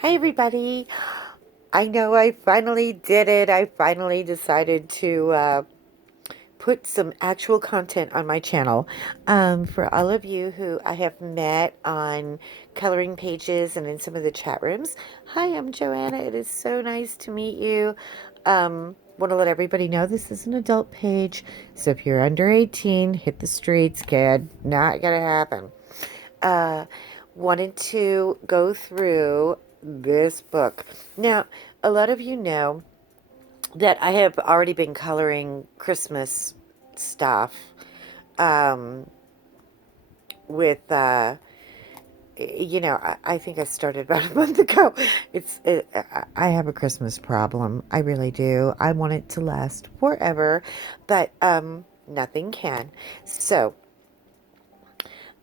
Hi, everybody. I know I finally did it. I finally decided to put some actual content on my channel. For all of you who I have met on coloring pages and in some of the chat rooms, hi, I'm Joanna. It is so nice to meet you. Want to let everybody know this is an adult page, so if you're under 18, hit the streets, kid. Not gonna happen. uh, Wanted to go through this book. Now, a lot of you know that I have already been coloring Christmas stuff um, with, I think I started about a month ago. I have a Christmas problem. I really do. I want it to last forever, but nothing can. So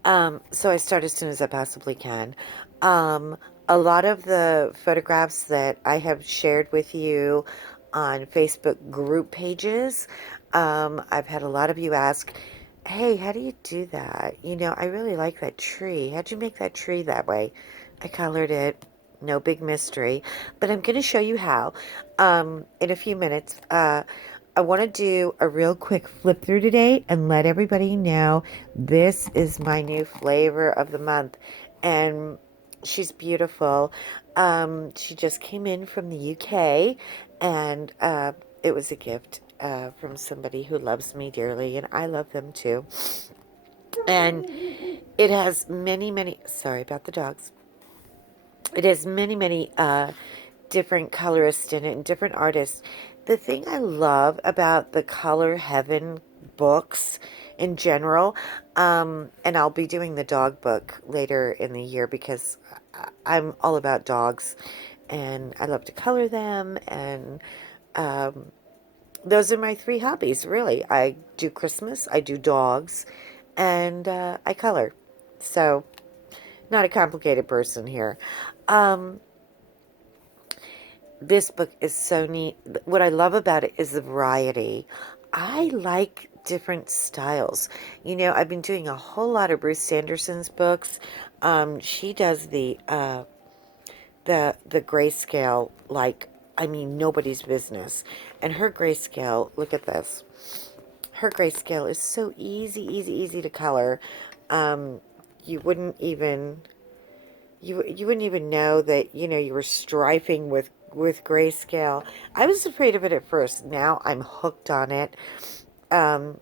I start as soon as I possibly can. Um, a lot of the photographs that I have shared with you on Facebook group pages, I've had a lot of you ask, hey, how do you do that? I really like that tree. How'd you make that tree that way? I colored it. No big mystery. But I'm going to show you how in a few minutes. I want to do a real quick flip through today and let everybody know this is my new flavor of the month. And she's beautiful. She just came in from the UK, and it was a gift from somebody who loves me dearly, and I love them too. And it has many, sorry about the dogs. It has many different colorists in it and different artists. The thing I love about the Color Heaven books in general, and I'll be doing the dog book later in the year because I'm all about dogs and I love to color them. And um, those are my three hobbies, really. I do Christmas, I do dogs, and I color. So, not a complicated person here. Um, This book is so neat. What I love about it is the variety. I like different styles. I've been doing a whole lot of Bruce Sanderson's books. She does the grayscale like, I mean, nobody's business. And her grayscale, look at this. Her grayscale is so easy to color. Um, you wouldn't even you wouldn't even know that you were striping with grayscale. I was afraid of it at first. Now I'm hooked on it, um,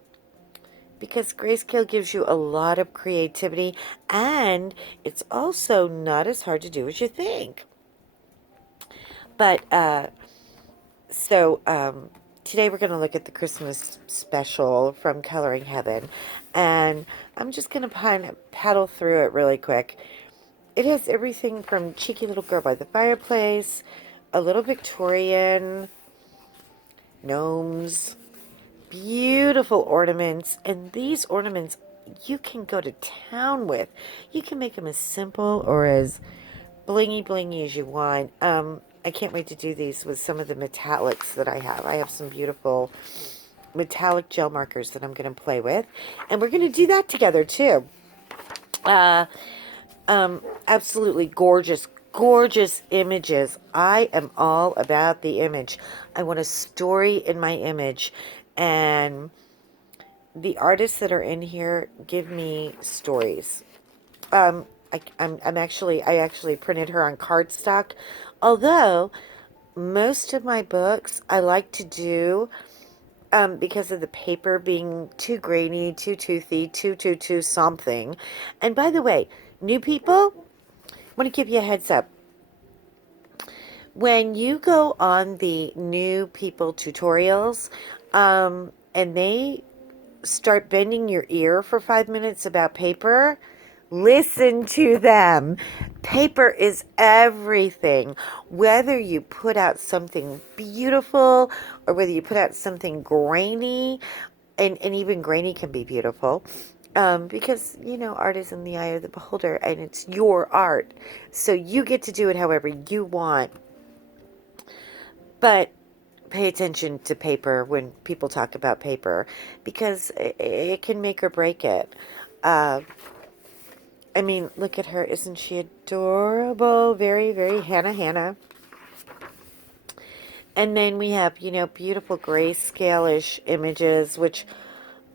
because grayscale gives you a lot of creativity, and it's also not as hard to do as you think. But so today we're going to look at the Christmas special from Coloring Heaven, and I'm just going to kind of paddle through it really quick. It has everything from Cheeky Little Girl by the Fireplace, a little Victorian, gnomes, beautiful ornaments. And these ornaments you can go to town with. You can make them as simple or as blingy as you want. I can't wait to do these with some of the metallics that I have. I have some beautiful metallic gel markers that I'm going to play with. And we're going to do that together too. Uh, Absolutely gorgeous images. I am all about the image. I want a story in my image, and the artists that are in here give me stories. I actually printed her on cardstock, although most of my books I like to do, because of the paper being too grainy, too toothy, too something. And by the way, new people, want to give you a heads up. When you go on the new people tutorials, and they start bending your ear for 5 minutes about paper, listen to them. Paper is everything. Whether you put out something beautiful or whether you put out something grainy, and even grainy can be beautiful. Because, art is in the eye of the beholder and it's your art. So you get to do it however you want. But pay attention to paper when people talk about paper, because it can make or break it. Uh, I mean, look at her. Isn't she adorable? Very, very Hannah Hannah. And then we have, beautiful grayscale-ish images, which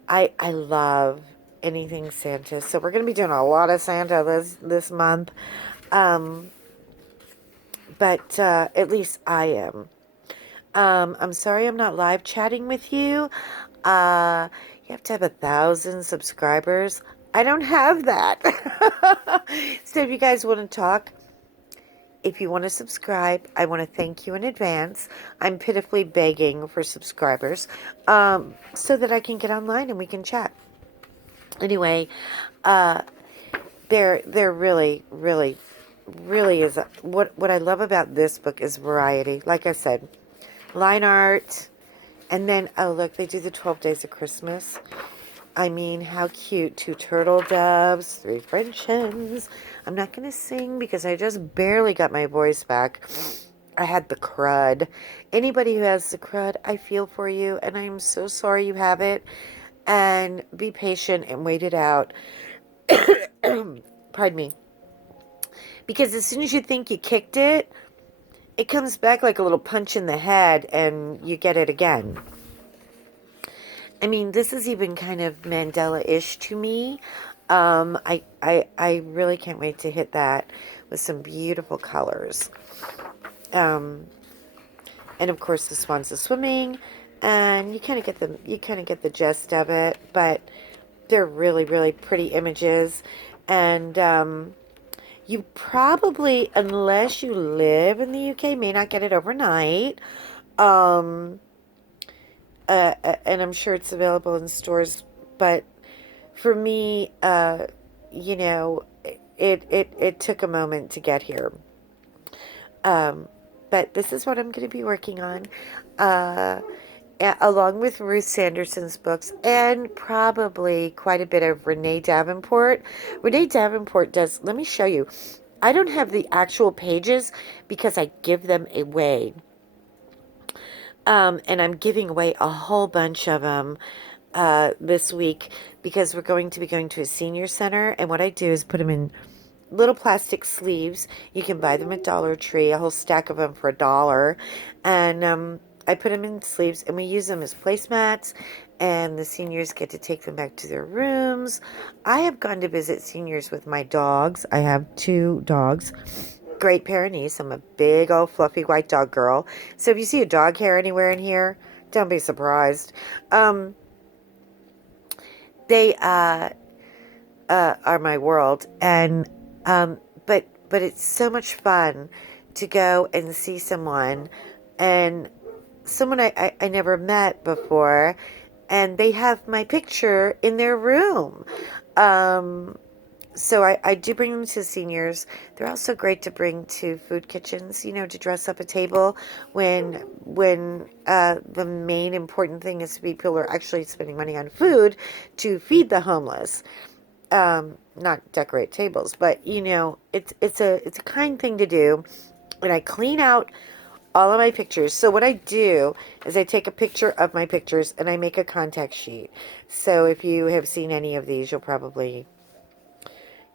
I love anything Santa. So we're going to be doing a lot of Santa this month. Um, but at least I am. I'm sorry I'm not live chatting with you. You have to have 1,000 subscribers. I don't have that. So if you guys want to talk, if you want to subscribe, I want to thank you in advance. I'm pitifully begging for subscribers, so that I can get online and we can chat. Anyway, uh, there really, really, really is what I love about this book is variety. Like I said, line art, and then oh look, they do the 12 Days of Christmas. I mean, how cute. 2 turtle doves, 3 French hens. I'm not going to sing because I just barely got my voice back. I had the crud. Anybody who has the crud, I feel for you, and I'm so sorry you have it. And be patient and wait it out. Pardon me. Because as soon as you think you kicked it, it comes back like a little punch in the head and you get it again. I mean, this is even kind of Mandela-ish to me. I really can't wait to hit that with some beautiful colors. And of course, the swans are swimming, and you kind of get the gist of it. But they're really, really pretty images, and you probably, unless you live in the UK, may not get it overnight. Um, and I'm sure it's available in stores, but for me, it took a moment to get here. Um, but this is what I'm going to be working on, uh, along with Ruth Sanderson's books, and probably quite a bit of Renee Davenport. Renee Davenport does, let me show you. I don't have the actual pages because I give them away. And I'm giving away a whole bunch of them this week because we're going to be going to a senior center. And what I do is put them in little plastic sleeves. You can buy them at Dollar Tree, a whole stack of them for $1. And I put them in sleeves, and we use them as placemats. And the seniors get to take them back to their rooms. I have gone to visit seniors with my dogs. I have 2 dogs. Great Pyrenees. I'm a big old fluffy white dog girl. So if you see a dog hair anywhere in here, don't be surprised. They are my world, and but it's so much fun to go and see someone, and someone I never met before, and they have my picture in their room. So I do bring them to seniors. They're also great to bring to food kitchens, to dress up a table when the main important thing is people are actually spending money on food to feed the homeless. Not decorate tables, but it's a kind thing to do. And I clean out all of my pictures. So what I do is I take a picture of my pictures and I make a contact sheet. So if you have seen any of these, you'll probably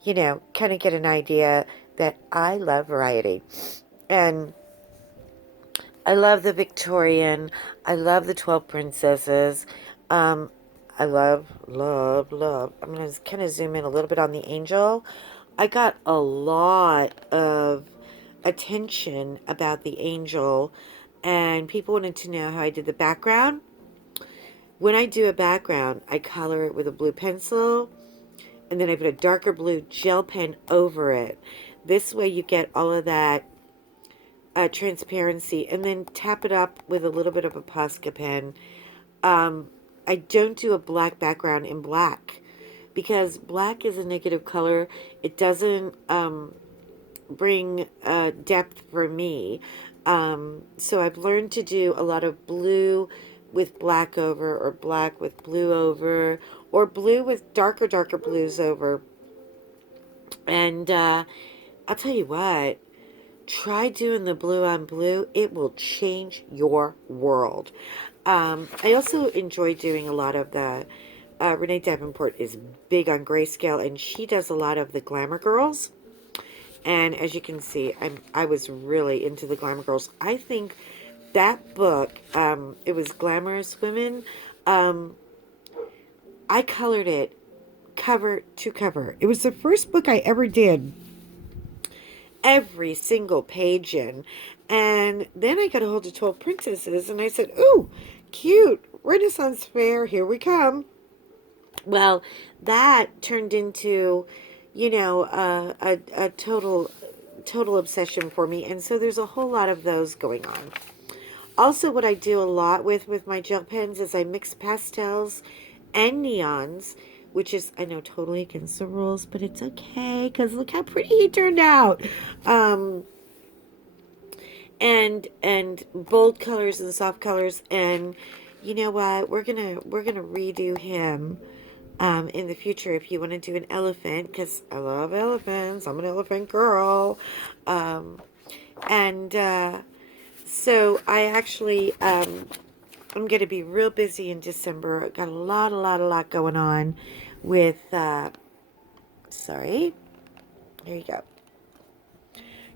kind of get an idea that I love variety. And I love the Victorian. I love the 12 Princesses. I love, love, love. I'm going to kind of zoom in a little bit on the angel. I got a lot of attention about the angel, and people wanted to know how I did the background. When I do a background, I color it with a blue pencil, and then I put a darker blue gel pen over it. This way you get all of that transparency, and then tap it up with a little bit of a Posca pen. I don't do a black background in black because black is a negative color. It doesn't bring depth for me. So I've learned to do a lot of blue with black over, or black with blue over, or blue with darker blues over. And I'll tell you what, try doing the blue on blue. It will change your world. I also enjoy doing a lot of the Renee Davenport is big on grayscale, and she does a lot of the Glamour Girls. And as you can see, I was really into the Glamour Girls. I think that book, it was Glamorous Women. Um, I colored it cover to cover. It was the first book I ever did every single page in. And then I got a hold of 12 Princesses, and I said, ooh, cute, Renaissance Fair, here we come. Well, that turned into, you know, a total obsession for me. And so there's a whole lot of those going on. Also, what I do a lot with my gel pens is I mix pastels and neons, which is, I know, totally against the rules, but it's okay because look how pretty he turned out. Um, and bold colors and soft colors, and you know what? We're gonna redo him in the future if you want to do an elephant, because I love elephants. I'm an elephant girl. Um, and so I actually, I'm going to be real busy in December. Got a lot going on with, sorry, there you go.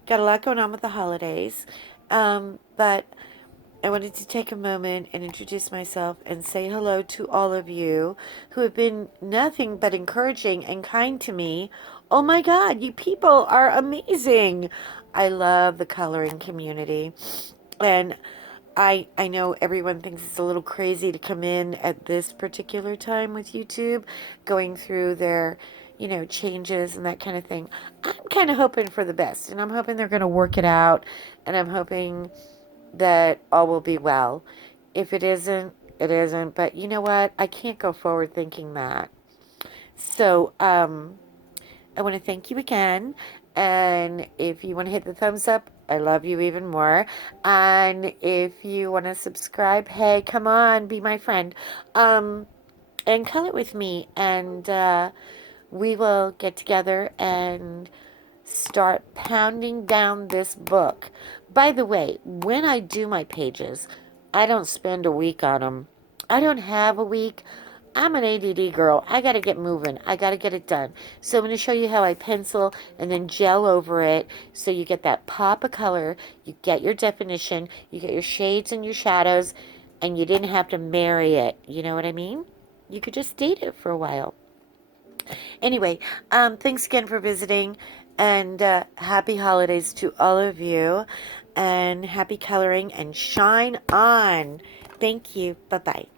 Got a lot going on with the holidays. But I wanted to take a moment and introduce myself and say hello to all of you who have been nothing but encouraging and kind to me. Oh my God, you people are amazing. I love the coloring community. And I know everyone thinks it's a little crazy to come in at this particular time with YouTube, going through their, you know, changes and that kind of thing. I'm kind of hoping for the best, and I'm hoping they're going to work it out, and I'm hoping that all will be well. If it isn't, it isn't. But you know what? I can't go forward thinking that. So, I want to thank you again. And if you want to hit the thumbs up, I love you even more. And if you want to subscribe, hey, come on, be my friend. And color with me. And we will get together and start pounding down this book. By the way, when I do my pages, I don't spend a week on them. I don't have a week. I'm an ADD girl. I got to get moving. I got to get it done. So I'm going to show you how I pencil and then gel over it so you get that pop of color. You get your definition. You get your shades and your shadows. And you didn't have to marry it. You know what I mean? You could just date it for a while. Anyway, thanks again for visiting. And happy holidays to all of you. And happy coloring and shine on. Thank you. Bye-bye.